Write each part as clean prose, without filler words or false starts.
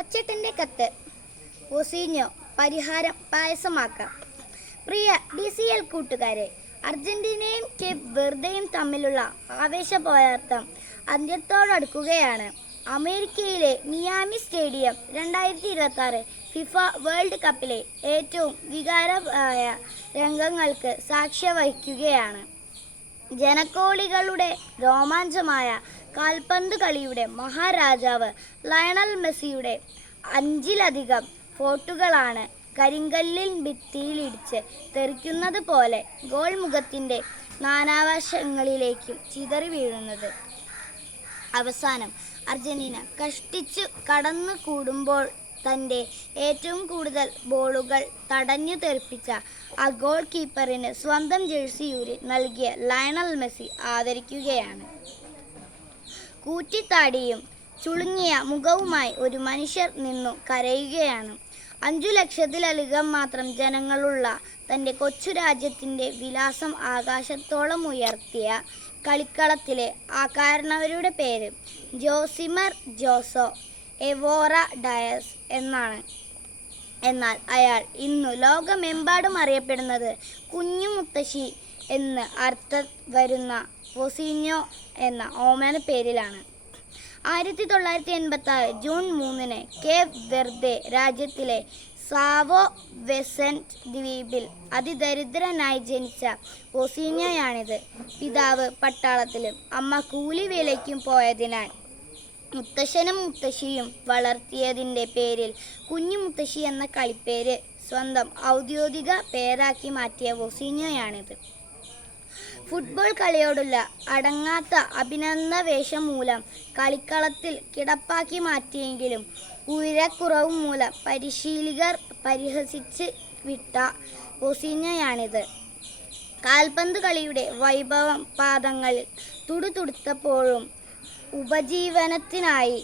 കൊച്ചേട്ടൻ്റെ കത്ത്. ഒസീഞ്ഞോ പരിഹാരം പായസമാക്കാം. പ്രിയ DCL കൂട്ടുകാരെ, അർജന്റീനയും കേപ്പ് വെർദയും തമ്മിലുള്ള ആവേശപോരാട്ടം അന്ത്യത്തോടടുക്കുകയാണ്. അമേരിക്കയിലെ മിയാമി സ്റ്റേഡിയം 2026 ഫിഫ വേൾഡ് കപ്പിലെ ഏറ്റവും വികാരമായ രംഗങ്ങൾക്ക് സാക്ഷ്യം വഹിക്കുകയാണ്. ജനക്കോടികളുടെ രോമാഞ്ചമായ കാൽപന്ത് കളിയുടെ മഹാരാജാവ് ലയണൽ മെസ്സിയുടെ 5ലധികം ഫോട്ടുകളാണ് കരിങ്കല്ലിൽ ഭിത്തിയിലിടിച്ച് തെറിക്കുന്നത് പോലെ ഗോൾ മുഖത്തിൻ്റെ നാനാവശങ്ങളിലേക്കും ചിതറി വീഴുന്നത്. അവസാനം അർജന്റീന കഷ്ടിച്ചു കടന്നു കൂടുമ്പോൾ തൻ്റെ ഏറ്റവും കൂടുതൽ ബോളുകൾ തടഞ്ഞു തെറിപ്പിച്ച ആ ഗോൾ കീപ്പറിന് സ്വന്തം ജേഴ്സിയൂരി നൽകിയ ലയണൽ മെസ്സി ആദരിക്കുകയാണ്. കൂറ്റിത്താടിയും ചുളുങ്ങിയ മുഖവുമായി ഒരു മനുഷ്യർ നിന്നു കരയുകയാണ്. 5 ലക്ഷത്തിലധികം മാത്രം ജനങ്ങളുള്ള തൻ്റെ കൊച്ചു രാജ്യത്തിൻ്റെ വിലാസം ആകാശത്തോളം ഉയർത്തിയ കളിക്കളത്തിലെ ആ കാരണവരുടെ പേര് ജോസിമർ ജോസോ എവോറ ഡയസ് എന്നാണ്. എന്നാൽ അയാൾ ഇന്നു ലോകമെമ്പാടും അറിയപ്പെടുന്നത് കുഞ്ഞു മുത്തശ്ശി എന്ന് അർത്ഥം വരുന്ന ഒസീഞ്ഞോ എന്ന ഓമന പേരിലാണ്. 1986 ജൂൺ 3 കേപ്പ് വെർദെ രാജ്യത്തിലെ സാവോ വെസന്റ് ദ്വീപിൽ അതിദരിദ്രനായി ജനിച്ച ഒസീഞ്ഞോയാണിത്. പിതാവ് പട്ടാളത്തിലും അമ്മ കൂലി വേലയ്ക്കും പോയതിനാൽ മുത്തശ്ശനും മുത്തശ്ശിയും വളർത്തിയതിൻ്റെ പേരിൽ കുഞ്ഞു മുത്തശ്ശി എന്ന കളിപ്പേര് സ്വന്തം ഔദ്യോഗിക പേരാക്കി മാറ്റിയ ഒസീഞ്ഞോയാണിത്. ഫുട്ബോൾ കളിയോടുള്ള അടങ്ങാത്ത അഭിനന്ദവേഷം മൂലം കളിക്കളത്തിൽ കിടപ്പാക്കി മാറ്റിയെങ്കിലും ഉയരക്കുറവ് മൂലം പരിശീലകർ പരിഹസിച്ച് വിട്ട ഒസീഞ്ഞോയാണിത്. കാൽപന്ത് കളിയുടെ വൈഭവം പാദങ്ങളിൽ തുടുതുടുത്തപ്പോഴും ഉപജീവനത്തിനായി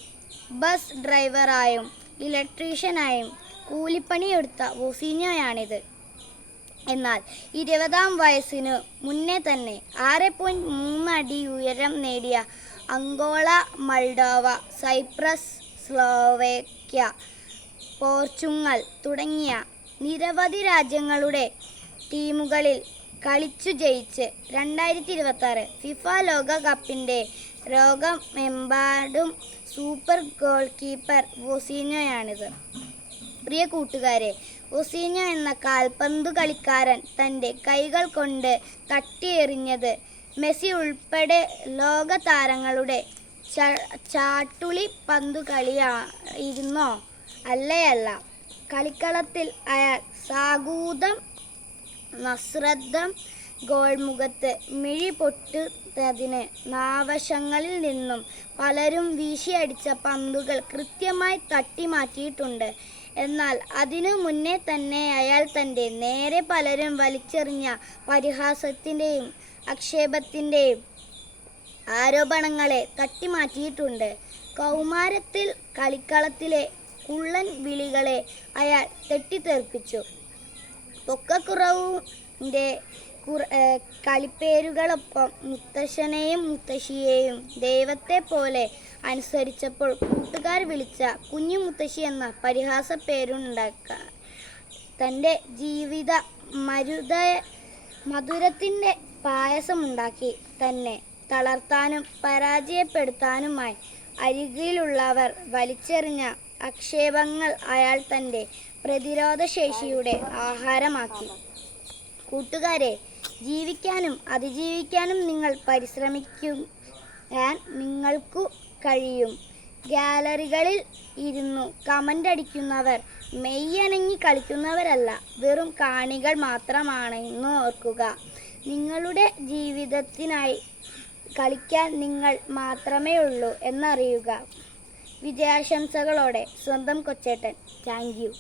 ബസ് ഡ്രൈവറായും ഇലക്ട്രീഷ്യനായും കൂലിപ്പണിയെടുത്ത ഒസീഞ്ഞോയാണിത്. എന്നാൽ 20-ാം വയസ്സിനു മുന്നേ തന്നെ 6.3 അടി ഉയരം നേടിയ അംഗോള, മൾഡോവ, സൈപ്രസ്, സ്ലോവേക്യ, പോർച്ചുഗൽ തുടങ്ങിയ നിരവധി രാജ്യങ്ങളുടെ ടീമുകളിൽ കളിച്ചു ജയിച്ച് 2026 ഫിഫ ലോകകപ്പിൻ്റെ ലോകമെമ്പാടും സൂപ്പർ ഗോൾ കീപ്പർ ഒസീഞ്ഞോയാണിത്. പ്രിയ കൂട്ടുകാരെ, ഒസീഞ്ഞോ എന്ന കാൽപന്തു കളിക്കാരൻ തൻ്റെ കൈകൾ കൊണ്ട് തട്ടിയെറിഞ്ഞത് മെസ്സി ഉൾപ്പെടെ ലോക താരങ്ങളുടെ ചാട്ടുളി പന്തുകളിയായിരുന്നോ? അല്ല. കളിക്കളത്തിൽ അയാൾ സാഗൂതം നസ്രദ്ധം ഗോൾമുഖത്ത് മിഴി പൊട്ടുന്നതിന് നാവശങ്ങളിൽ നിന്നും പലരും വീശിയടിച്ച പന്തുകൾ കൃത്യമായി തട്ടിമാറ്റിയിട്ടുണ്ട്. എന്നാൽ അതിനു മുന്നേ തന്നെ അയാൾ തൻ്റെ നേരെ പലരും വലിച്ചെറിഞ്ഞ പരിഹാസത്തിൻ്റെയും ആക്ഷേപത്തിൻ്റെയും ആരോപണങ്ങളെ തട്ടിമാറ്റിയിട്ടുണ്ട്. കൗമാരത്തിൽ കളിക്കളത്തിലെ കുള്ളൻ വിളികളെ അയാൾ തെറ്റിത്തെറിപ്പിച്ചു. പൊക്കക്കുറവിൻ്റെ കളിപ്പേരുകളൊപ്പം മുത്തശ്ശനെയും മുത്തശ്ശിയെയും ദൈവത്തെ പോലെ അനുസരിച്ചപ്പോൾ കൂട്ടുകാർ വിളിച്ച കുഞ്ഞു മുത്തശ്ശി എന്ന പരിഹാസ പേരുണ്ടാക്കാൻ തൻ്റെ ജീവിത മധുരത്തിൻ്റെ പായസമുണ്ടാക്കി തന്നെ തളർത്താനും പരാജയപ്പെടുത്താനുമായി അരികിലുള്ളവർ വലിച്ചെറിഞ്ഞ ആക്ഷേപങ്ങൾ അയാൾ തൻ്റെ പ്രതിരോധശേഷിയുടെ ആഹാരമാക്കി. കൂട്ടുകാരെ, ജീവിക്കാനും അതിജീവിക്കാനും നിങ്ങൾ പരിശ്രമിക്കാൻ നിങ്ങൾക്കു കഴിയും. ഗാലറികളിൽ ഇരുന്നു കമൻ്റ് അടിക്കുന്നവർ മെയ്യണങ്ങി കളിക്കുന്നവരല്ല, വെറും കാണികൾ മാത്രമാണെന്ന് ഓർക്കുക. നിങ്ങളുടെ ജീവിതത്തിനായി കളിക്കാൻ നിങ്ങൾ മാത്രമേ ഉള്ളൂ എന്നറിയുക. വിജയാശംസകളോടെ സ്വന്തം കൊച്ചേട്ടൻ. Thank you.